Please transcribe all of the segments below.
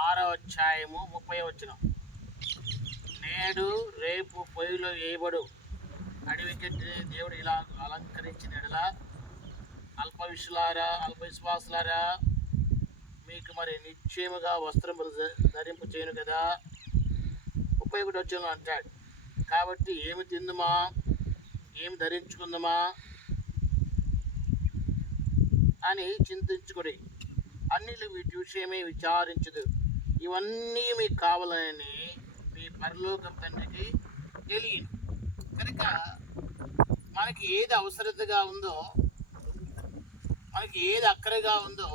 6వ అధ్యాయము 30వ వచనం. నేడు రేపు పొయ్యిలో వేయబడు అడవికి దేవుడు ఇలా అలంకరించిన ఎడల అల్పవిశ్వాసులారా మీకు మరి నిశ్చయముగా వస్త్రములు ధరింపు చేయను కదా. 31వ వచనం అంటాడు, కాబట్టి ఏమి తిందుమా, ఏమి ధరించుకుందామా అని చింతించుకుని అన్నిలు వీటి విషయమే విచారించదు. ఇవన్నీ మీకు కావాలని మీ పరలోక తండ్రికి తెలియను. కనుక మనకి ఏది అవసరతగా ఉందో, మనకి ఏది అక్కరగా ఉందో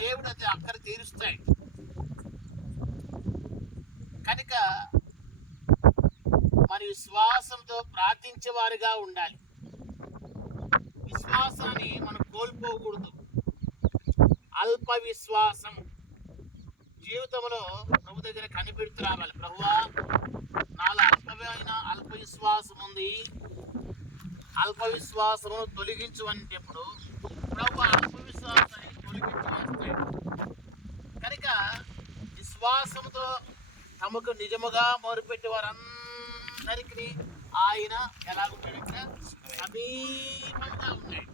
దేవుడు అది అక్కర తీరుస్తాడు. కనుక మరి విశ్వాసంతో ప్రార్థించేవారుగా ఉండాలి. విశ్వాసాన్ని మనం కోల్పోకూడదు. అల్ప విశ్వాసం జీవితంలో ప్రభు దగ్గర కనిపెడుతూ రావాలి. ప్రభువా, నాలో అల్ప విశ్వాసం ఉంది, అల్ప విశ్వాసమును తొలగించు అనేటప్పుడు ప్రభు అల్ప విశ్వాసాన్ని తొలగించి వేస్తాడు. కనుక విశ్వాసంతో తమకు నిజముగా మొరుపెట్టే వారందరికీ ఆయన ఎలాగుంటాడంటే సమీపంగా ఉన్నాడు.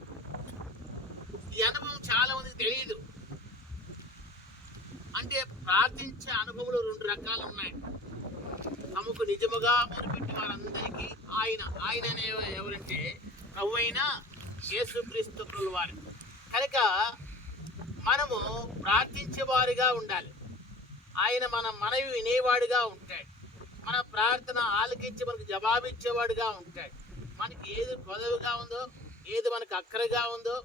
ఈ అనుభవం చాలా మందికి తెలియదు. అంటే ప్రార్థించే అనుభవాలు 2 రకాలు ఉన్నాయి. తమకు నిజముగా మొరుపెట్టే వారందరికీ ఆయన ఎవరంటే ప్రభు అయిన యేసుక్రీస్తు ప్రభువు వారు. కనుక మనము ప్రార్థించేవారుగా ఉండాలి. ఆయన మన మనవి వినేవాడుగా ఉంటాడు. మన ప్రార్థన ఆలకించి మనకు జవాబిచ్చేవాడుగా ఉంటాడు. మనకి ఏది కొదవగా ఉందో, ఏది మనకు అక్కరగా ఉందో,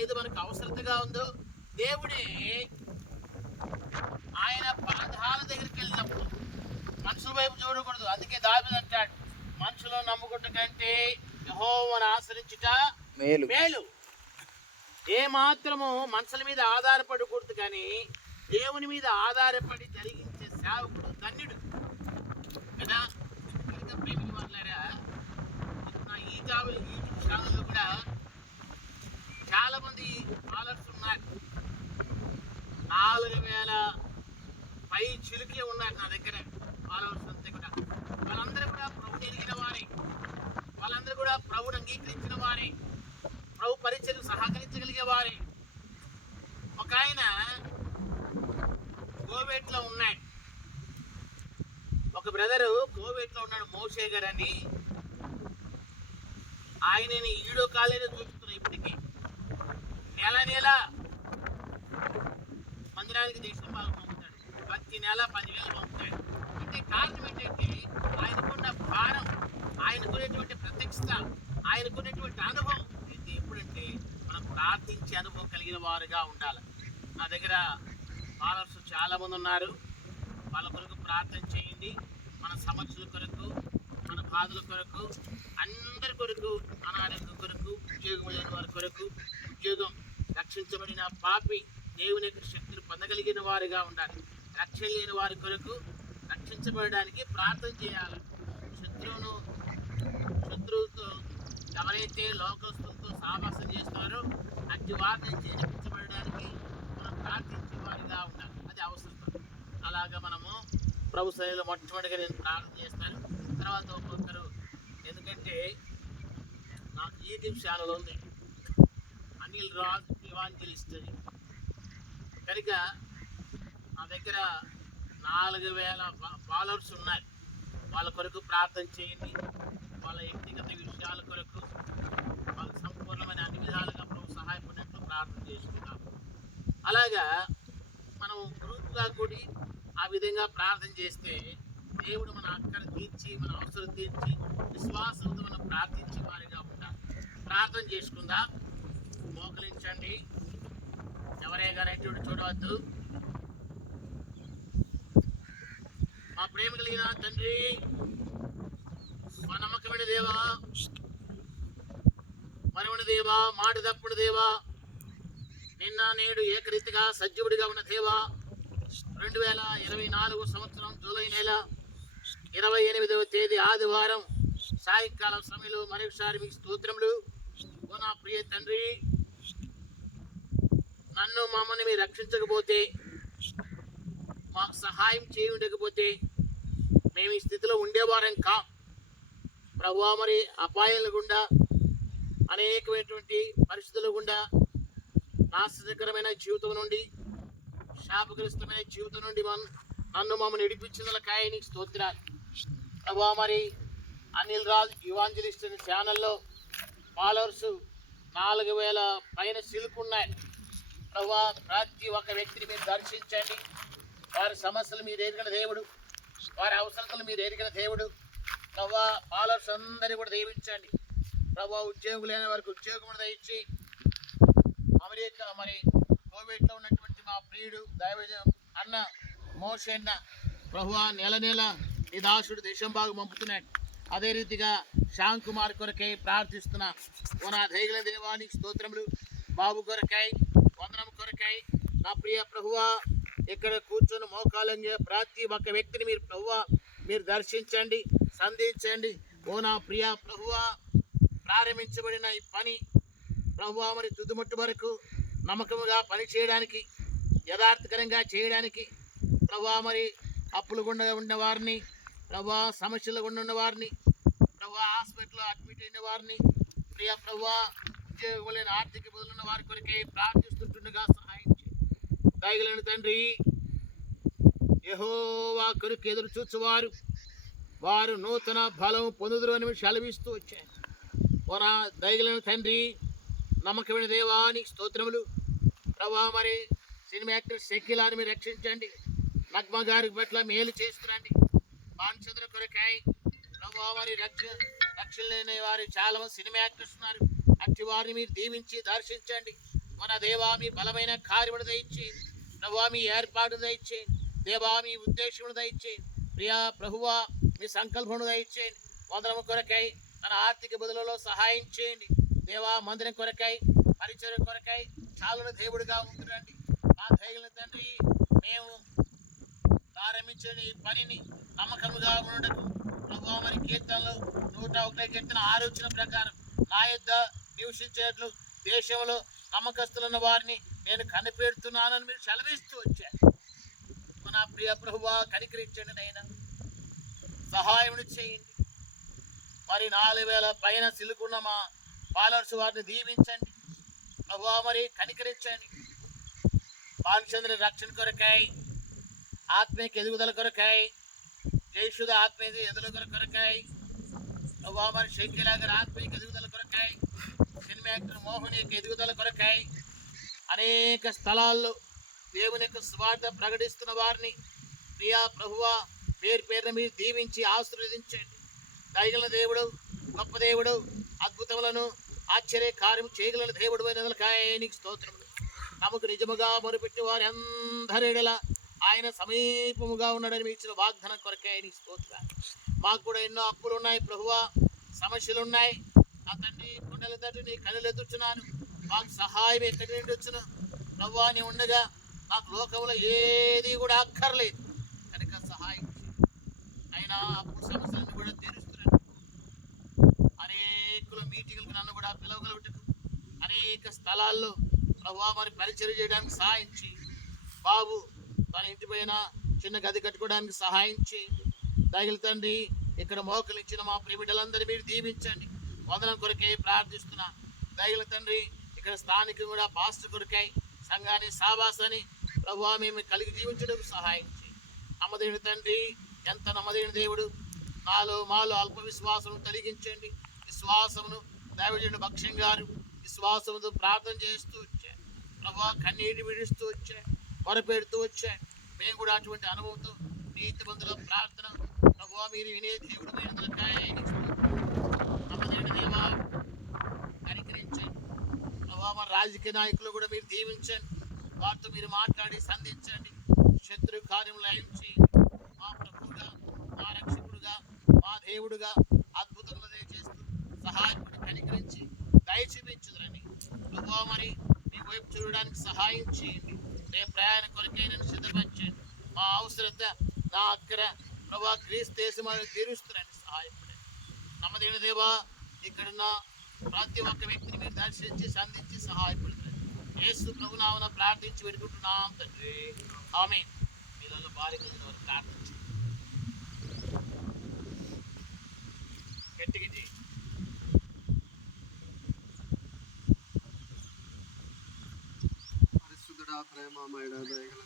ఏది మనకు అవసరతగా ఉందో దేవుడే ఆయన పాదాల దగ్గరికి వెళ్ళినప్పుడు మనుషుల వైపు చూడకూడదు. అందుకే దావీదు అంటాడు, మనుషులను నమ్ముకుంట కంటే యెహోవాను ఆశ్రయించుట మేలు. ఏ మాత్రము మనుషుల మీద ఆధారపడకూడదు, కానీ దేవుని మీద ఆధారపడి జరిగించే సేవకుడు ధన్యుడు కదా. కనుక ప్రేమికుల వాళ్ళారా, నా యూట్యూబ్ ఛానల్లో కూడా చాలా మంది ఫాలోవర్స్ ఉన్నారు. 4000 పై చిలుకే ఉన్నారు నా దగ్గర ఫాలోవర్స్ అంతా కూడా. వాళ్ళందరూ కూడా ప్రభుని ఎరిగిన వారే, వాళ్ళందరూ కూడా ప్రభుని అంగీకరించిన వారే, ప్రభు పరిచయం సహకరించగలిగే వారే. ఒక ఆయన కోవేట్లో ఉన్నాడు, ఒక బ్రదరు కోవేట్లో ఉన్నాడు, మోషే గారు అని. ఆయనని ఈడో కాలేజీ చూస్తున్నాయి. ఇప్పటికీ నెల మందిరానికి దక్షిణ భాగం పంపుతాడు. ప్రతి నెల 10,000 పంపుతాడు. అంటే కారణం ఏంటంటే ఆయనకున్న భారం, ఆయనకున్నటువంటి ప్రత్యక్షత, ఆయనకున్నటువంటి అనుభవం. అయితే ఎప్పుడంటే మనం ప్రార్థించే అనుభవం కలిగిన వారుగా ఉండాలి. నా దగ్గర ఫాలోవర్స్ చాలా మంది ఉన్నారు. వాళ్ళ కొరకు ప్రార్థన చేయండి. మన సమస్యల కొరకు, మన బాధల కొరకు, అందరి కొరకు, అనారోగ్యం కొరకు, ఉద్యోగం లేని వారి కొరకు, ఉద్యోగం, రక్షించబడిన పాపి దేవుని యొక్క శక్తిని పొందగలిగిన వారిగా ఉండాలి. రక్షణ లేని వారి కొరకు రక్షించబడడానికి ప్రార్థన చేయాలి. శత్రువుతో ఎవరైతే లోకస్తులతో సావాసం చేస్తారో అట్టి వారి నుంచి రక్షించబడడానికి మనం ప్రార్థించే వారిగా ఉండాలి. అది అవసరం. అలాగా మనము ప్రభు సన్నిధిలో మొట్టమొదటిగా నేను ప్రార్థన చేస్తాను. తర్వాత ఒక్కొక్కరు, ఎందుకంటే నాకు యూట్యూబ్ ఛానల్ ఉంది, అనిల్ రాజ్ ఇవాంజలిస్ట్ అని. కనుక నా దగ్గర 4000 ఫాలోవర్స్ ఉన్నారు. వాళ్ళ కొరకు ప్రార్థన చేయండి. వాళ్ళ వ్యక్తిగత విషయాల కొరకు, వాళ్ళ సంపూర్ణమైన అన్ని విధాలుగా ప్రభు సహాయపడినట్లు ప్రార్థన చేసుకుంటాం. అలాగా మనం గ్రూప్గా కూడి ఆ విధంగా ప్రార్థన చేస్తే దేవుడు మన అక్కర తీర్చి, మన అవసరం తీర్చి, విశ్వాసంతో మనం ప్రార్థించే వారిగా ఉంటాం. ప్రార్థన చేసుకుందాం. మోకరించండి. ఎవరే గారైనటువంటి చూడవద్దు. మా ప్రేమ కలిగిన తండ్రి, మా నమ్మకమైన దేవా, మనవని దేవా, మాట తప్పుడు దేవా, నిన్న నేడు ఏకరీతిగా సజీవుడిగా ఉన్న దేవా, 2024 సంవత్సరం జూలై నెల 28వ తేదీ ఆదివారం సాయంకాలం సమయంలో మరొకసారి మీకు స్తోత్రములు. ఓ నా ప్రియ తండ్రి, నన్ను మమ్మల్ని మీరు రక్షించకపోతే, మాకు సహాయం చేయి ఉండకపోతే మేము ఈ స్థితిలో ఉండేవారం కాం. ప్రభువా, మరి అపాయాల గుండా, అనేకమైనటువంటి పరిస్థితుల గుండా, నాశనకరమైన జీవితం నుండి, శాపగ్రస్తమైన జీవితం నుండి నన్ను మమ్మల్ని నడిపించినకాయ నీకు స్తోత్రాలు. ప్రభువా, మరి అనిల్ రాజ్ ఇవాంజలిస్ట్ ఛానల్లో ఫాలోవర్స్ 4000 పైన సిలుకున్నాయి. ప్రభువా, ప్రతి ఒక్క వ్యక్తిని మీరు దర్శించండి. వారి సమస్యలు మీరు ఎరిగిన దేవుడు, వారి అవసరతలు మీరు ఎరిగిన దేవుడు. ప్రభువా, ఫాలోవర్స్ అందరినీ కూడా దీవించండి. ప్రభువా, ఉద్యోగం లేని వారికి ఉద్యోగం దయచి, అమెరికా మరి కోవిడ్లో ఉన్నటువంటి మా ప్రియుడు దైవజ అన్న మోషన్న ప్రభువా, నెల ఈ దాసుడు దేశం బాగా పంపుతున్నాడు. అదే రీతిగా శ్యామ్ కుమార్ కొరకై ప్రార్థిస్తున్నా. ఓ నా దైగల దేవానికి స్తోత్రములు. బాబు కొరకై, వందనం కొరకై, నా ప్రియ ప్రభువా, ఇక్కడ కూర్చొని మోకాలంగా ప్రతి ఒక్క వ్యక్తిని మీరు ప్రభువా మీరు దర్శించండి, సంధించండి. ఓ నా ప్రియ ప్రభువా, ప్రారంభించబడిన ఈ పని ప్రభువా మరి తుదిముట్టు వరకు నమ్మకముగా పని చేయడానికి, యథార్థకరంగా చేయడానికి ప్రభువా, మరి అప్పులు గుండా ఉన్న వారిని, ప్రభువా సమస్యలు గుండా ఉన్న వారిని, ప్రభువా హాస్పిటల్లో అడ్మిట్ అయిన వారిని, ప్రియ ప్రభువా ఉద్యోగం లేని ఆర్థిక బదులున్న వారి కొరకే ప్రార్థిస్తుండగా సహాయం చేయండి. దయగలిగిన తండ్రి, యెహోవా కొరకు ఎదురు చూచువారు వారు నూతన బలం పొందుదురు అని సెలవిస్తూ వచ్చారు. ఓనా దయగలిగిన తండ్రి, నమ్మకమైన దేవానికి స్తోత్రములు. ప్రభా, మరి సినిమా యాక్టర్ షకీలాని మీరు రక్షించండి. నగ్మ గారి పట్ల మేలు చేస్తురండి. బాణచంద్ర కొరకాయ ప్రభా, మరి రక్షణ లేని వారు చాలా మంది సినిమా యాక్టర్స్ ఉన్నారు. అట్టి వారిని మీరు దీవించి దర్శించండి. మన దేవా, మీ బలమైన కార్యమును దయచేయండి. ప్రభా, మీ ఏర్పాటు దయచేయండి. దేవా, మీ ఉద్దేశమును దయచేయండి. ప్రియా ప్రభువా, మీ సంకల్పమును దయచేయండి. వందనము కొరకై మన ఆర్థిక బదులలో సహాయం చేయండి. దేవా, మందిరం కొరకై, పరిచయం కొరకై చాలున దేవుడిగా ఉంటురండి. నా దయగల తండ్రి, మేము ప్రారంభించిన ఈ పనిని నమ్మకముగా ఉండటకు ప్రభువా, మరి కీర్తనలు 101 కీర్తన 6 వచ్చిన ప్రకారం నా యొద్ద నివసించేట్లు దేశంలో నమ్మకస్తులున్న వారిని నేను కనిపెడుతున్నానని మీరు సెలవిస్తూ వచ్చారు. నా ప్రియ ప్రభువా, కనికరించండి నైనా, సహాయమును చేయండి. మరి 4000 పైన సిలుకున్న మా ఫాలోవర్స్ వారిని దీవించండి. ప్రభువా, మరి కనికరించండి. బాలచంద్ర రక్షణ కొరకాయ, ఆత్మీయ ఎదుగుదల కొరకాయ, జయసుధ ఆత్మీయ ఎదుగుదల కొరకాయ, ప్రభువా, మరి షకీలా గారి ఆత్మీయ ఎదుగుదల కొరకాయ, సినిమా యాక్టర్ మోహన్ యొక్క ఎదుగుదల కొరకాయ, అనేక స్థలాల్లో దేవుని యొక్క స్వార్థ ప్రకటిస్తున్న వారిని ప్రియా ప్రభువా పేరు పేరున మీరు దీవించి ఆశీర్వదించండి. దయగల దేవుడు, గొప్ప దేవుడు, అద్భుతములను ఆశ్చర్య కార్యం చేయగల దేవుడు అయిన నీకు స్తోత్రములు. నమకు నిజముగా మొరుపెట్టి వారి అందరిలా ఆయన సమీపముగా ఉన్నాడని మీ ఇచ్చిన వాగ్దానం కొరకే నీకు స్తోత్రాలు. మాకు కూడా ఎన్నో అప్పులు ఉన్నాయి ప్రభువా, సమస్యలు ఉన్నాయి. నా తండ్రి, కొండల తట్టు నీ కళ్ళు ఎదుర్చున్నాను. మాకు సహాయం ఎక్కడి నుండి వచ్చును ప్రభువా? నీ ఉండగా నాకు లోకంలో ఏది కూడా అక్కర్లేదు కనుక సహాయం అయినా అప్పుడు సమస్యలను కూడా తీరుస్తున్నాను. అనేకుల మీటింగులకు నన్ను కూడా పిలవగలుగుటకు అనేక స్థలాల్లో ప్రభువా మరి పరిచయం చేయడానికి సహాయం చేయండి. బాబు తన ఇంటి పైన చిన్న గది కట్టుకోవడానికి సహాయం చేయండి. దయగల తండ్రి, ఇక్కడ మోకలు ఇచ్చిన మా ప్రియబిడ్డలందరూ మీరు దీవించండి. వందనం కొరకై ప్రార్థిస్తున్నా. దయగల తండ్రి, ఇక్కడ స్థానిక కూడా పాస్టర్ కొరకై సంఘాన్ని సావాసాన్ని ప్రభువా మేము కలిగి జీవించడానికి సహాయం చేయండి. నమ్మదైన తండ్రి, ఎంత నమ్మదైన దేవుడు, మాలో అల్ప విశ్వాసం కలిగించండి. విశ్వాసమును దైవజనుడు భక్ష్యం గారు విశ్వాసముతో ప్రార్థన చేస్తూ వచ్చాడు ప్రభువా, కన్నీటి విడుస్తూ వచ్చాడు, మొరపెడుతూ వచ్చాడు. మేము కూడా అటువంటి అనుభవంతో నీతి బంధుల ప్రార్థన ప్రభువా మీరు వినే దేవుడు నమ్మదైన దేవా కనికరించండి. ప్రభువా మన రాజకీయ నాయకులు కూడా మీరు దీవించండి. వారితో మీరు మాట్లాడి సంధించండి. శత్రు కార్యములు లయించి మా ప్రభువుగా, మా రక్షకుడుగా, మా దేవుడుగా అద్భుతములు దయచేస్తూ సహాయకుడు కనికరించి దయ చూపించుదురని ప్రభువా మరి మీ వైపు చూడడానికి సహాయం చేయండి. రేపు ప్రయాణం కొరకై నన్ను సిద్ధపరచండి. మా అవసరత, నా అక్కర ప్రభా క్రీస్తు దేశం తీరుస్తున్నాను సహాయపడండి. నమ్మదైన దేవా, ఇక్కడున్న ప్రతి ఒక్క వ్యక్తిని మీరు దర్శించి సంధించి సహాయపడుతుంది. యేసు ప్రభునామమున ప్రార్థించి పెట్టుకుంటున్నాం తండ్రి, ఆమేన్. మీలో బాలికలు ప్రార్థించు గట్టిగా చేయి. పరిశుద్ధుడా, ప్రేమమయుడా, దయగల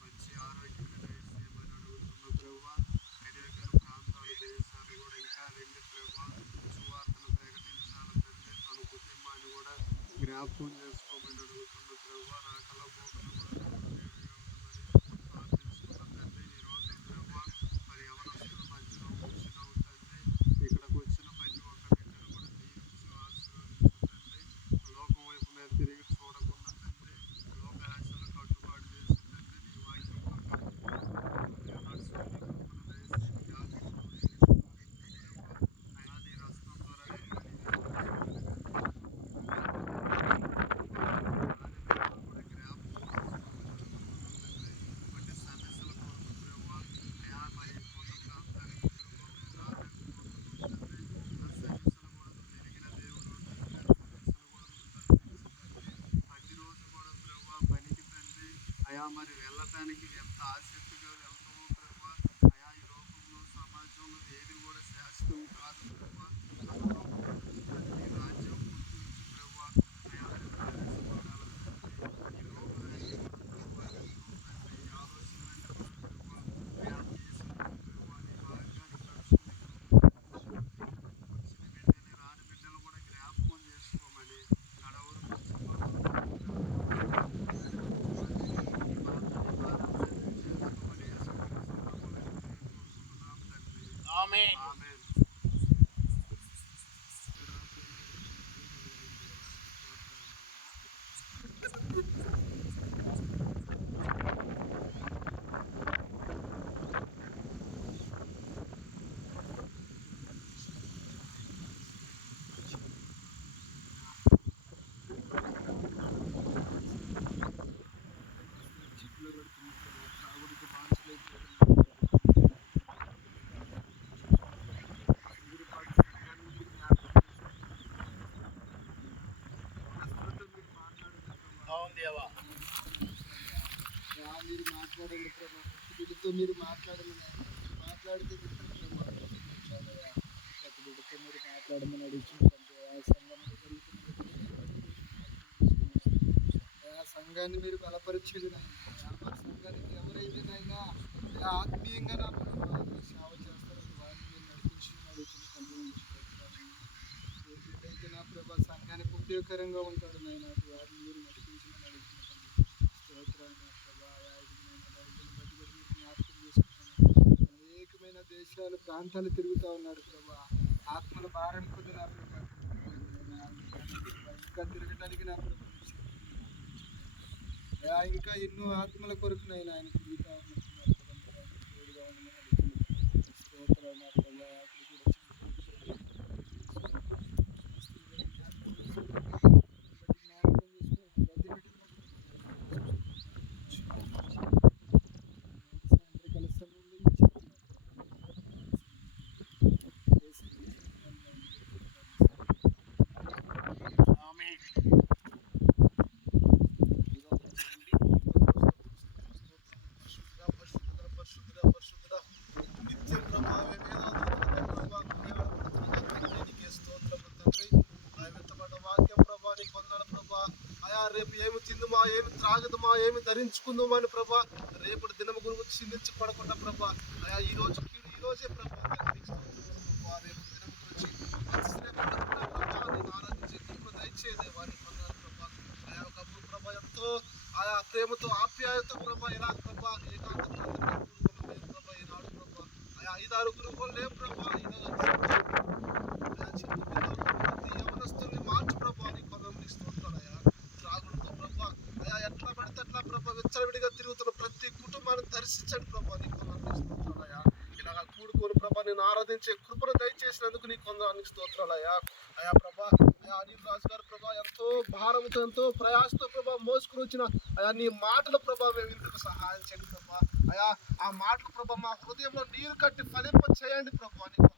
మంచి ఆరోగ్యం అనేక ప్రాంతాలు దేశాలు కూడా ఇంకా వెళ్ళి సువార్తను ప్రకటించాలని తన కుటుంబాన్ని కూడా జ్ఞాపకం చేసుకోమని అడుగుతున్న ప్రభు. రాకల పోకలు మరి ఎవరొస్తున్న మధ్యలో కూర్చుని అవుతుంది. ఇక్కడికి వచ్చిన ప్రతి ఒక్కరిని కూడా దీవించి ఆశీర్వదించండి. లోకం వైపు మీద తిరిగి చూడకుండా తండ్రి, లోక ఆశలు కట్టుబాటు చేసి తండ్రి, నీ వాక్యం అయాది రస్తం ద్వారా అయా మరి వెళ్ళటానికి ఎంత ఆసక్తిగా వెళ్తామో ప్రభా. అయా ఈ లోకంలో సమాజంలో ఏది కూడా శాశ్వతం కాదు ప్రభా. ఈ రాజ్యం గుర్తించి ప్రభా. అయా ఈ లోకం ఆలోచన అయా దేశం ప్రభా, నీ మార్గాన్ని వచ్చిన బిడ్డని రాని బిడ్డలు కూడా జ్ఞాపకం చేసుకోమని కడవరు ఆమేన్. అవును దేవా. మీరు మాట్లాడండి ప్రభా. బిడ్డతో మీరు మాట్లాడమని మాట్లాడితే ప్రతి బిడ్డతో మీరు మాట్లాడమని అడుగుతుంటే ఆ సంఘాన్ని మీరు బలపరిచేది నాయన. ఆ సంఘానికి ఎవరైతేనైనా ఇలా ఆత్మీయంగా నా ప్రభావ సేవ చేస్తారో వారిని మీరు నడిపించమని అడుగుతున్నాను. ఏదైతే నా ప్రభా సంఘానికి ఉపయోగకరంగా ఉంటాడు నాయన, వారిని మీరు నడిపించమని అడుగుతున్నాను. స్తోత్రాలు నా ప్రభా. జ్ఞాపకం చేసుకున్నాను. అనేకమైన దేశాలు ప్రాంతాలు తిరుగుతూ ఉన్నాడు ప్రభా. ఆత్మల భారం కొద్ది నా ప్రభా ఇంకా తిరగటానికి నా ప్రభా ఇంకా ఎన్నో ఆత్మల కొరకు నేను ఆయన తిరుగుతూ ఉన్నట్టున్నారు. తోడుగా ఉండమని అడుగుతున్నాను. స్తోత్రాలు నా ప్రభా. రేపు ఏమి తిందుమా, ఏమి త్రాగదుమా, ఏమి ధరించుకుందామా అని ప్రభా రేపటి దినము గురించి చింతించి పడకుండా ప్రభా అయా ఈ రోజే ప్రభా రేపు దినము గురించి ఆరాధించే దయచేదే వారిని పొందాలి ప్రభా. ఆయా ఒకప్పుడు ప్రభా ఎంతో ఆయా ప్రేమతో ఆప్యాయత ప్రభా ఇలా ప్రభా ఏకాంత ప్రభా ఈనాడు ప్రభా ఆయా 5-6 కూడా లేవు ప్రభా. యవనస్తుల్ని మార్చు ప్రభా. నీ కొనం నీ స్తోత్రాలయ్యా. త్రాగుడుతో ప్రభా అయా ఎట్లా పడితే అట్లా ప్రభా విచ్చలవిడిగా తిరుగుతున్న ప్రతి కుటుంబాన్ని దర్శించండి ప్రభా. నీ కొనం నీ స్తోత్రాలయ్యా. ఇలాగా కూడుకోని ప్రభా నేను ఆరాధించే కృపను దయచేసినందుకు నీ కొందరికి స్తోత్రాలయ్యా. అయా ప్రభా అయా అనిల్ రాజు గారు ప్రభా ఎంతో భారంతో ఎంతో ప్రయాసతో ప్రభా మోసుకుని వచ్చిన అయా నీ మాటల ప్రభా మేము ఇందుకు సహాయం చేయండి ప్రభా. అయా ఆ మాటలు ప్రభా మా హృదయంలో నీరు కట్టి ఫలింప చేయండి ప్రభా నీకు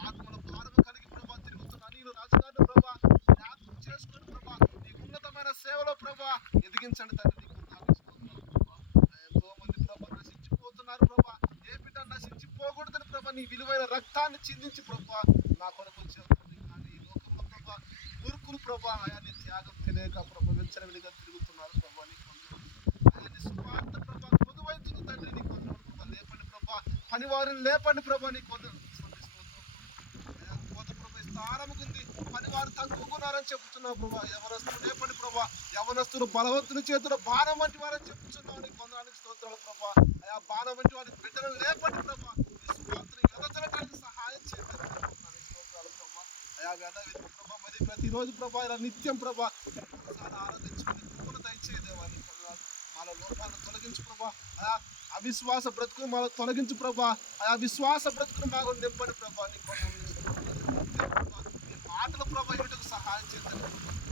ఆత్మల భారం కలిగి ప్రభా తిరుగుతున్నా నేను రాజుగారిని ప్రభా జ్ఞాపకం చేసుకుని ప్రభా నీ ఉన్నతమైన సేవలో ప్రభా ఎదిగించండి తండ్రి నీకు ఎంతో మంది ప్రభా నశించిపోతున్నారు ప్రభా ఏ బిడ్డ నశించిపోకూడదని ప్రభా నీ విలువైన రక్తాన్ని చిందించి ప్రభా నా కొరకు వచ్చావు కానీ ఈ లోకంలో ప్రభా మూర్ఖులు ప్రభా అయా నీ త్యాగం తెలియక ప్రభా వెచ్చరవిడిగా తిరుగుతున్నారు ప్రభా నీకు అయా నీ సువార్త ప్రభా పొదువైతుంది తండ్రి నీకు ప్రభా లేపండి ప్రభా పనివారిని లేపండి ప్రభా నీకు స్థానముకుంది పనివారు తక్కువకున్నారని చెప్తున్నావు ప్రభా యవనస్తులు లేపండి ప్రభా యవనస్తులు బలవంతుని చేతుల బాణం వంటి వారని చెప్తున్నావు నీ పొందడానికి స్తోత్రాలు ప్రభా అయా బాణం వంటి వారి బిడ్డలను లేపండి ప్రభా నీ సువార్తని ఎదచడానికి సహాయం చేయండి స్తోత్రాలు ప్రభా అయా ప్రభా మరి ప్రతిరోజు ప్రభా ఇలా నిత్యం ప్రభా ఆరాధించుకుని కృపను దయచేయ దేవాన్ని మాలో లోపాలను తొలగించు ప్రభా అయా అవిశ్వాస బ్రతుకును మాలో తొలగించు ప్రభా అయా విశ్వాస బ్రతుకును మాకు నింపండి ప్రభా నీ మాటలు ప్రభా ఇటుకు సహాయం చేద్దాం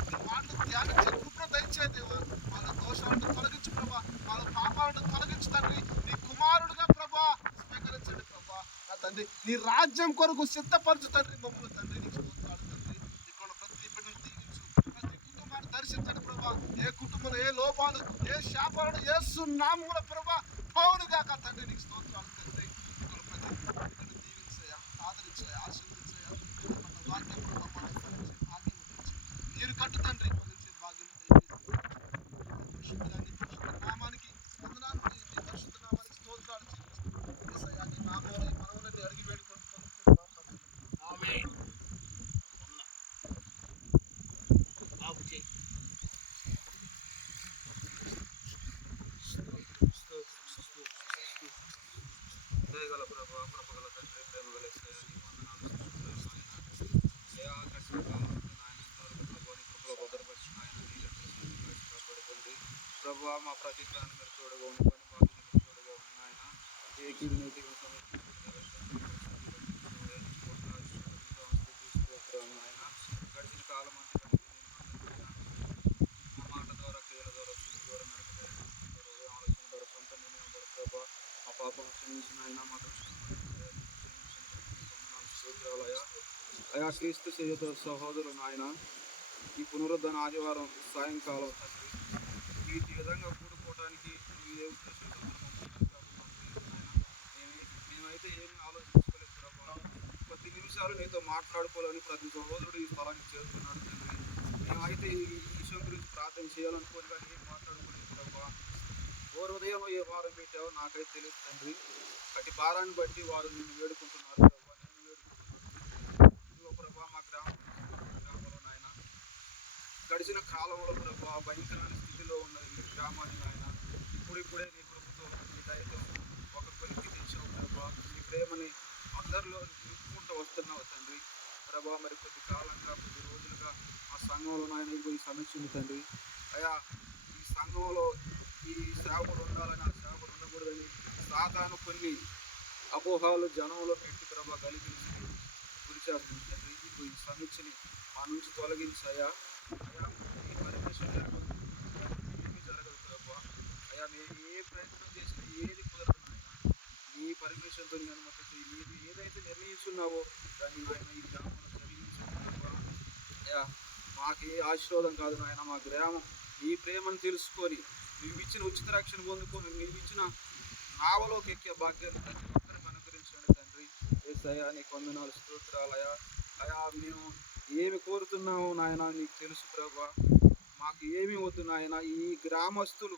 నీ మాటలు ధ్యానించే కృపను దయచేయ దేవా వాళ్ళ దోషాలను తొలగించు ప్రభా వాళ్ళ పాపాలను తొలగించు తండ్రి నీ కుమారుడుగా ప్రభా స్వీకరించండి ప్రభా నా తండ్రి నీ రాజ్యం కొరకు సిద్ధపరచు తండ్రి మమ్మల్ని తండ్రి నీకు స్తోత్రాలు తండ్రి ఇక్కడ ప్రతి బిడ్డను దీవించు ప్రతి కుటుంబాన్ని దర్శించండి ప్రభా ఏ కుటుంబంలో ఏ లోపాలు ఏ శాపాలను యేసు నామముల ప్రభా పౌరుగా తండ్రి నీకు స్తోత్రాలు తండ్రి ఇక్కడ ప్రతి బిడ్డను దీవించయ్యా ఆదరించయ్యా ఆశీర్వదించయ్యా వాక్యం నీరు కట్టు తండ్రి భాగ్యం పరిశుద్ధ నామానికి వందనాలు పరిశుద్ధ నామానికి స్తోత్రాలు చెల్లిస్తున్నాం నీ నామంలో ఈ మనవులని అడిగి వేడుకుంటున్నాం ఆమేన్. దయగల ప్రభా కృపగల తండ్రి ప్రేమగల ప్రభా మా ప్రతిజ్ఞాన్ని మీరు చూడగా ఉండి పని బాగా చూడగా ఉంది ఆయన ఏ కీడు నీటిగా ఆయన గడిచిన కాలం అంతా మా మాట ద్వారా క్రియల ద్వారా చూసి ద్వారా నడపడం ఆలోచన ద్వారా సొంత నిర్ణయం ద్వారా ప్రభా మా పాపం క్షమించిన ఆయన మాకు అయా క్రీస్తు చేయుత సహోదరులు ఆయన ఈ పునరుద్ధరణ ఆదివారం సాయంకాలం తండ్రి ఈ విధంగా కూడుకోవడానికి ఏ ఉద్దేశంతో మేమైతే ఏమీ ఆలోచించుకోలేదు ప్రభావ కొద్ది నిమిషాలు నీతో మాట్లాడుకోవాలని ప్రతి సహోదరుడు ఈ స్థలానికి చేరుకున్నాడు తండ్రి మేమైతే ఈ విషయం గురించి ప్రార్థన చేయాలనుకోని కానీ ఏం మాట్లాడుకోలేదు ప్రభావ ఓ హృదయం ఏ వారం పెట్టావో నాకైతే తెలియదు తండ్రి అటు భారాన్ని బట్టి వారు నిన్ను వేడుకుంటున్నారు ప్రభావ నేను వేడుకుంటున్నాను ప్రభావ మా గ్రామంలో నాయన గడిచిన కాలంలో ప్రభావ భయంకరమైన స్థితిలో ఉన్న ఈ గ్రామాన్ని నాయన ఇప్పుడిప్పుడే నీ కృపతో నీ దయతో ఒక కొలికి తెచ్చావు ప్రభావ నీ ప్రేమని అందరిలో నింపుకుంటూ వస్తున్నావు తండ్రి ప్రభావ మరి కొద్ది కాలంగా కొద్ది రోజులుగా ఆ సంఘంలో నాయన ఈ సమస్య ఉంది తండ్రి అయా ఈ సంఘంలో ఈ సేవకుడు ఉండాలని ఆ సేవకుడు ఉండకూడదని సాతాను కొన్ని అపోహాలు జనంలో పెట్టి ప్రభావ కలిగించి గురిచేస్తుంది తండ్రి ఈ సమీక్షని ఆ నుంచి తొలగించాయా అయా ఈ పర్మిషన్ జరగదు ఏమీ జరగదు ప్రభావ అయా మేము ఏ ప్రయత్నం చేసినా ఏది కుదరదు నాయన నీ పర్మిషన్తో నీ అనుమతితో నీకు ఏదైతే నిర్ణయించున్నావో దాన్ని నాయన ఈ గ్రామంలో జరిగించుకున్నా అయా మాకు ఏ ఆశీర్వాదం కాదు నాయన మా గ్రామం నీ ప్రేమను తెలుసుకొని నువ్వు ఇచ్చిన ఉచిత రక్షణ పొందుకొని నువ్వు ఇచ్చిన నావలోకి ఎక్కే భాగ్యాన్ని ప్రతి ఒక్కరికి అనుగ్రహించండి తండ్రి యేసయ్యా నీకు వందనాలు స్తోత్రాలయా అయా మేము ఏమి కోరుతున్నామో నాయన నీకు తెలుసు ప్రభా మాకు ఏమి వద్దు నాయన ఈ గ్రామస్తులు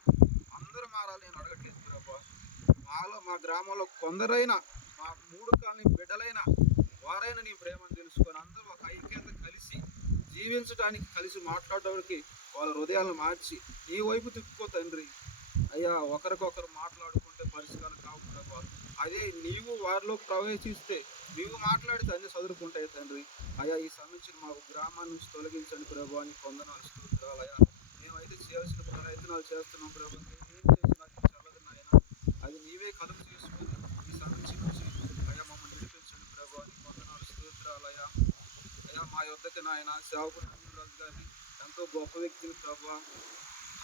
అందరూ మారాలి నేను అడగట్లేదు ప్రభా మా గ్రామంలో కొందరైనా మా మూడు కాలనీ బిడ్డలైనా వారైనా నీ ప్రేమను తెలుసుకొని అందరూ ఒక ఐక్యత కలిసి జీవించడానికి కలిసి మాట్లాడడానికి వాళ్ళ హృదయాలను మార్చి నీ వైపు తిప్పుకో తండ్రి అయ్యా ఒకరికొకరు మాట్లాడుకుంటే పరిష్కారం కావు ప్రభా అదే నీవు వారిలో ప్రవేశిస్తే నీవు మాట్లాడితే అన్నీ చదువుకుంటాయి తండ్రి అయ్యా ఈ సమస్యను మా గ్రామాన్ని నుంచి తొలగించండి ప్రభా అని వందనాలు స్తోత్రాలు అయ్యా మేమైతే చేయాల్సిన ప్రయత్నాలు చేస్తున్నాం ప్రభా ఏం చేసినా చల్లదు నాయన అది నీవే కలుపు చేసుకొని ఈ సమస్య నుంచి అయ్యా మమ్మల్ని విడిపించండి ప్రభా అని వందనాలు స్తోత్రాలు అయ్యా అయ్యా మా యొద్దకి నాయన సేవకుడు రాజు గారిని ఎంతో గొప్ప వ్యక్తిని ప్రభా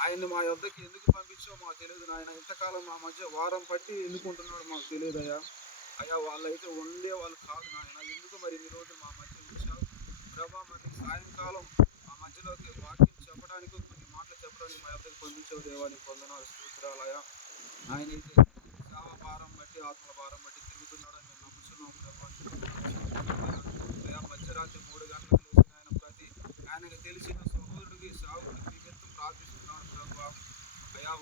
ఆయన్ని మా యొద్దకి ఎందుకు పంపించావు మాకు తెలియదు నాయన. ఇంతకాలం మా మధ్య వారం పట్టి ఎన్నుకుంటున్నాడు మాకు తెలియదు అయ్యా. అయ్యా వాళ్ళైతే ఉండే వాళ్ళు కాదు నాయన. ఎందుకు మరి ఇన్ని రోజులు మా మధ్య ఉంచావు ప్రభా? మరి సాయంకాలం మా మధ్యలోకి వాక్యం చెప్పడానికి కొన్ని మాటలు చెప్పడానికి మా యొద్దకు పంపించావు దేవా, నీకు వందనాలు స్తోత్రాలయ్యా. ఆయన అయితే సేవ భారం బట్టి ఆత్మల భారం బట్టి తిరుగుతున్నాడని మేము నమ్ముతున్నాం ప్రభా. అయ్యా మధ్యరాత్రి 3 గంటలకు లేచిన ఆయన ఆయనకు తెలిసిన సహోదరుడికి సేవకుడికి నిమిత్తం ప్రార్థిస్తున్నాడు ప్రభా. అయ్యా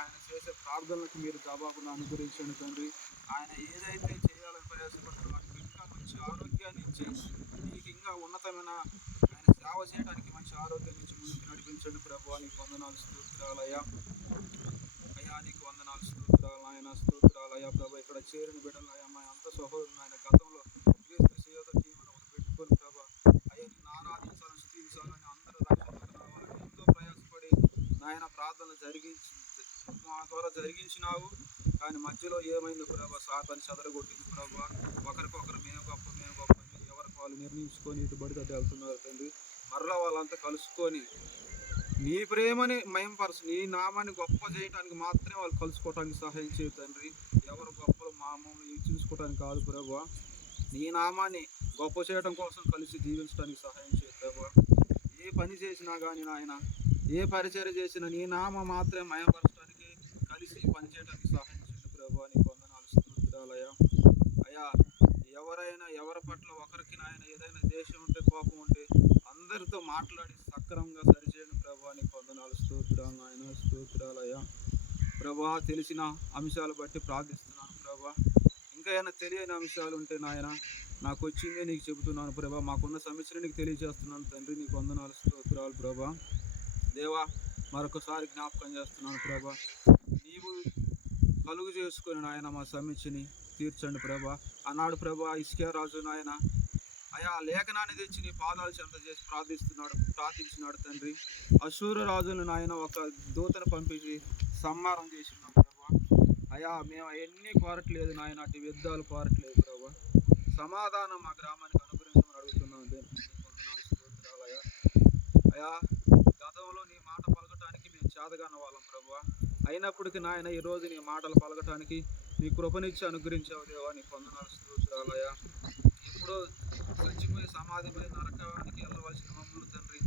ఆయన చేసే ప్రార్థనలకు మీరు జవాబును అనుగ్రహించండి తండ్రి. ఆయన ఏదైతే చేయాలని ప్రయాసపడుతున్నాడు ఇంకా మంచి ఆరోగ్యాన్ని ఇచ్చి నీకు ఇంకా ఉన్నతమైన ఆయన సేవ చేయడానికి మంచి ఆరోగ్యాన్ని ఇచ్చి ముందుకు నడిపించండి ప్రభా. నీకు వందనాలు స్తోత్రాలయ్యా. అయ్యా నీకు వందనాలు స్తోత్రాలు ఆయన స్తోత్రాలయ్యా ప్రభా. ఇక్కడ చేరిన బిడ్డలు అయ్యా మా అంత సహోదరులు ఆయన గతంలో క్రీస్తు సేవ టీం అని ఒకటి పెట్టుకొని ప్రభా అయ్యా నిన్ను ఆరాధించాలని స్థుతించాలని అందరూ రక్షణకు రావాలని ఎంతో ప్రయాసపడి నాయన ప్రార్థనలు మా ద్వారా జరిగించినావు. కానీ మధ్యలో ఏమైంది ప్రభా? సాతాను చెదరగొట్టింది ప్రభా. ఒకరికొకరు మేము గొప్ప అని ఎవరికి వాళ్ళు నిర్ణయించుకొని ఇటు బడితో వెళ్తున్నారు తండ్రి. మరలా వాళ్ళంతా కలుసుకొని నీ ప్రేమని మయంపరచు, నీ నామాన్ని గొప్ప చేయడానికి మాత్రమే వాళ్ళు కలుసుకోవడానికి సహాయం చేయ తండ్రి. ఎవరు గొప్పలు మామూలు చూసుకోవడానికి కాదు ప్రభా. నీ నామాన్ని గొప్ప చేయడం కోసం కలిసి జీవించడానికి సహాయం చేయ ప్రభా. ఏ పని చేసినా కానీ నాయన, ఏ పరిచర్య చేసినా నీ నామ మాత్రమే మయపరచడానికి కలిసి పని చేయడానికి సహాయం చేయండి ప్రభా. నీకు వందనాలు స్తోత్రాలయ్యా. అయ్యా ఎవరైనా ఎవరి పట్ల ఒకరికి నాయన ఏదైనా దేశం ఉంటే కోపం ఉంటే అందరితో మాట్లాడి సక్రమంగా సరిచేయండి ప్రభా. నీకు వందనాలు స్తోత్రాలు నాయన స్తోత్రాలయ్యా. ప్రభా తెలిసిన అంశాలు బట్టి ప్రార్థిస్తున్నాను ప్రభా. ఇంకా ఏమైనా తెలియని అంశాలు ఉంటే నాయన నాకు వచ్చిందే నీకు చెబుతున్నాను ప్రభా. మాకున్న సమస్యలు నీకు తెలియజేస్తున్నాను తండ్రి. నీకు వందనాలు స్తోత్రాలు ప్రభా. దేవా మరొకసారి జ్ఞాపకం చేస్తున్నాను ప్రభా. నీవు కలుగు చేసుకొని నాయన మా సమస్యని తీర్చండి ప్రభా. ఆనాడు ప్రభా ఇస్కియా రాజు నాయన అయా లేఖనాన్ని తెచ్చి నీ పాదాలు చెంత చేసి ప్రార్థించినాడు తండ్రి. అశూర రాజును నాయన ఒక దూతను పంపించి సంహారం చేసినాం ప్రభా. అయా మేము అవన్నీ కోరట్లేదు నాయన, అటు యుద్ధాలు కోరట్లేదు ప్రభా. సమాధానం మా గ్రామానికి అనుగ్రహించమని అడుగుతున్నాం. స్తోత్రాలయ్యా. అయా గతంలో నీ మాట పలకటానికి మేము చేతగాని వాళ్ళం ప్రభా. అయినప్పటికీ నాయన ఈరోజు నీ మాటలు పలకటానికి నీ కృపనిచ్చి అనుగ్రహించావు దేవా. నీ వందనాలు స్తోత్రాలయ్యా. ఎప్పుడో చచ్చిపోయి సమాధి మీద నరకానికి వెళ్ళవలసిన మమ్మల్ని తండ్రి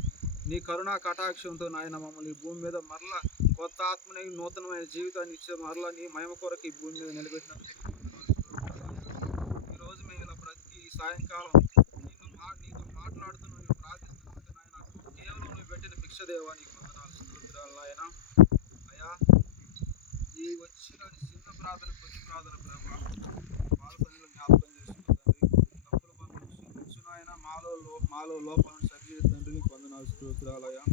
నీ కరుణా కటాక్షంతో నాయన మమ్మల్ని ఈ భూమి మీద మరలా కొత్త ఆత్మని నూతనమైన జీవితాన్ని ఇచ్చే మరలా నీ మహిమ కొరకు ఈ భూమి మీద నిలబెట్టినందుకు ఈరోజు మేము ఇలా ప్రతి సాయంకాలం నీతో మాట్లాడుతున్నాం, నేను ప్రార్థిస్తున్నాను నాయన. కేవలం నువ్వు పెట్టిన భిక్ష దేవా. నీకు వందనాలు స్తోత్రాలు నాయన. అయ్యా ఈ వచ్చిన చిన్న ప్రార్థన కొద్ది ప్రార్థన ప్రభా వాళ్ళ సన్నిధిలో జ్ఞాపకం చేసుకుంటుంది. తప్పుల పనులు క్షమించు నాయన. మాలో లోపాలను సరిచేసి తండ్రి. నీకు వందనాలు స్తోత్రాలయ్యా.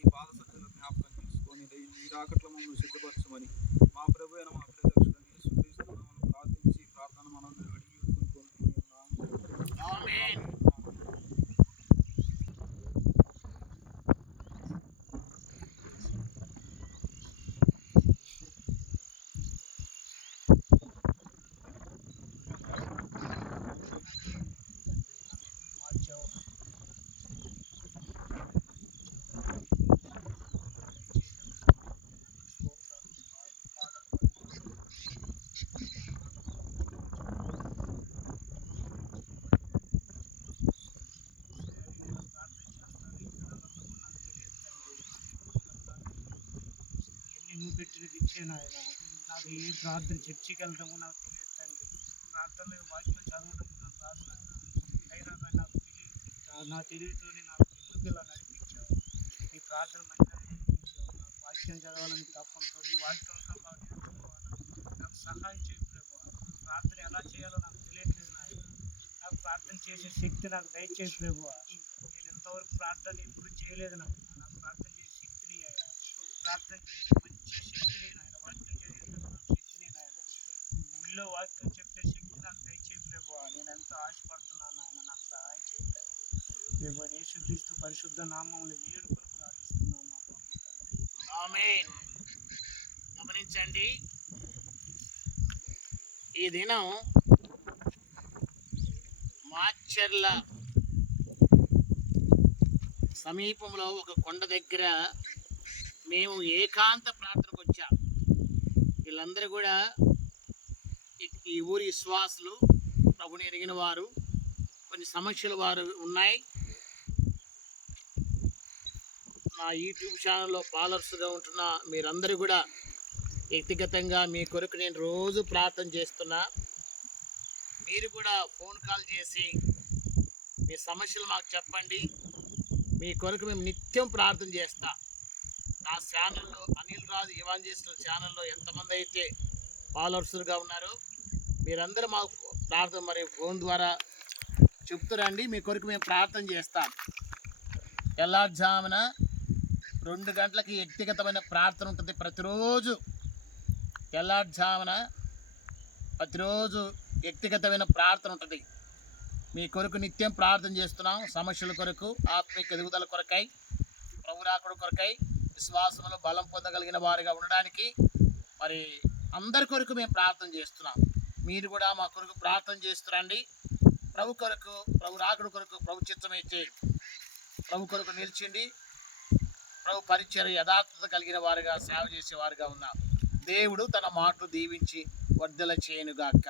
ఈ పాద సన్నిధిలో జ్ఞాపకం చేసుకొని ఈ రాకట్లో మమ్మల్ని సిద్ధపరచమని మా ప్రభు అయిన మా ప్రియరక్షకుడైన యేసుక్రీస్తు నామములో ప్రార్థించి ప్రార్థన మనం అడిగి కోరుకుంటున్నాం. ఆమేన్. నువ్వు పెట్టిన దిక్షేనా ఆయన. నాకు ఏ ప్రార్థన చర్చికి వెళ్ళడం నాకు తెలియదు తండ్రి. ప్రార్థనలో వాక్యం చదవడం నాకు రాదు నాయన. అయినా కానీ నాకు తెలియదు. నా తెలివితోనే నాకు ఎందుకు ఇలా నడిపించావు. నీ ప్రార్థన మంచిగా నడిపించావు. నాకు వాక్యం చదవాలని తప్పంతో నీ వాక్యంతో బాగా నేర్చుకోవాలి. నాకు సహాయం చేయ ప్రభు. ప్రార్థన ఎలా చేయాలో నాకు తెలియట్లేదు నాయన. నాకు ప్రార్థన చేసే శక్తి నాకు దయచేసి ప్రభు. నేను ఎంతవరకు ప్రార్థన ఎప్పుడు చేయలేదు. నాకు ప్రార్థన చేసే శక్తిని అయ్యా. ప్రార్థన చేసే మంచి శక్తిని నాయన. వాక్యం చదివే శక్తిని నాయన. ఊళ్ళో వాక్యం చెప్పే శక్తి నాకు దయచేయి ప్రభు. నేను ఎంతో ఆశపడుతున్నాను ఆయన. నాకు సహాయం చేయాలి ప్రభు. యేసుక్రీస్తు పరిశుద్ధ నామములో వేడుకొని ప్రార్థిస్తున్నాను మా తండ్రి. ఆమేన్. గమనించండి, ఈ దినం మాచర్ల సమీపంలో ఒక కొండ దగ్గర మేము ఏకాంత ప్రార్థనకు వచ్చాం. వీళ్ళందరూ కూడా ఈ ఊరి విశ్వాసులు, ప్రభుని ఎరిగిన వారు. కొన్ని సమస్యలు వారు ఉన్నాయి. నా యూట్యూబ్ ఛానల్లో ఫాలోవర్స్గా ఉంటున్న మీరందరూ కూడా వ్యక్తిగతంగా మీ కొరకు నేను రోజు ప్రార్థన చేస్తున్నా. మీరు కూడా ఫోన్ కాల్ చేసి మీ సమస్యలు మాకు చెప్పండి. మీ కొరకు మేము నిత్యం ప్రార్థన చేస్తాం. నా ఛానల్లో అనిల్ రాజు ఇవాంజలిస్టుల ఛానల్లో ఎంతమంది అయితే ఫాలోవర్స్గా ఉన్నారో మీరందరూ మాకు ప్రార్థన మరి ఫోన్ ద్వారా చెప్తారండి. మీ కొరకు మేము ప్రార్థన చేస్తాం. తెల్లారుజామున 2 గంటలకి వ్యక్తిగతమైన ప్రార్థన ఉంటుంది ప్రతిరోజు. తెల్లారుజామున ప్రతిరోజు వ్యక్తిగతమైన ప్రార్థన ఉంటుంది. మీ కొరకు నిత్యం ప్రార్థన చేస్తున్నాం. సమస్యల కొరకు, ఆత్మిక ఎదుగుదల కొరకై, ప్రభు రాకడ కొరకై, విశ్వాసంలో బలం పొందగలిగిన వారిగా ఉండడానికి మరి అందరి కొరకు మేము ప్రార్థన చేస్తున్నాం. మీరు కూడా మా కొరకు ప్రార్థన చేస్తురండి. ప్రభు కొరకు, ప్రభు రాకడ కొరకు, ప్రభు చిత్తమైతే ప్రభు కొరకు నిలిచిండి. ప్రభు పరిచర్య యథార్థత కలిగిన వారుగా, సేవ చేసేవారుగా ఉన్నాం. దేవుడు తన మాటలు దీవించి వర్ధల చేయనుగాక.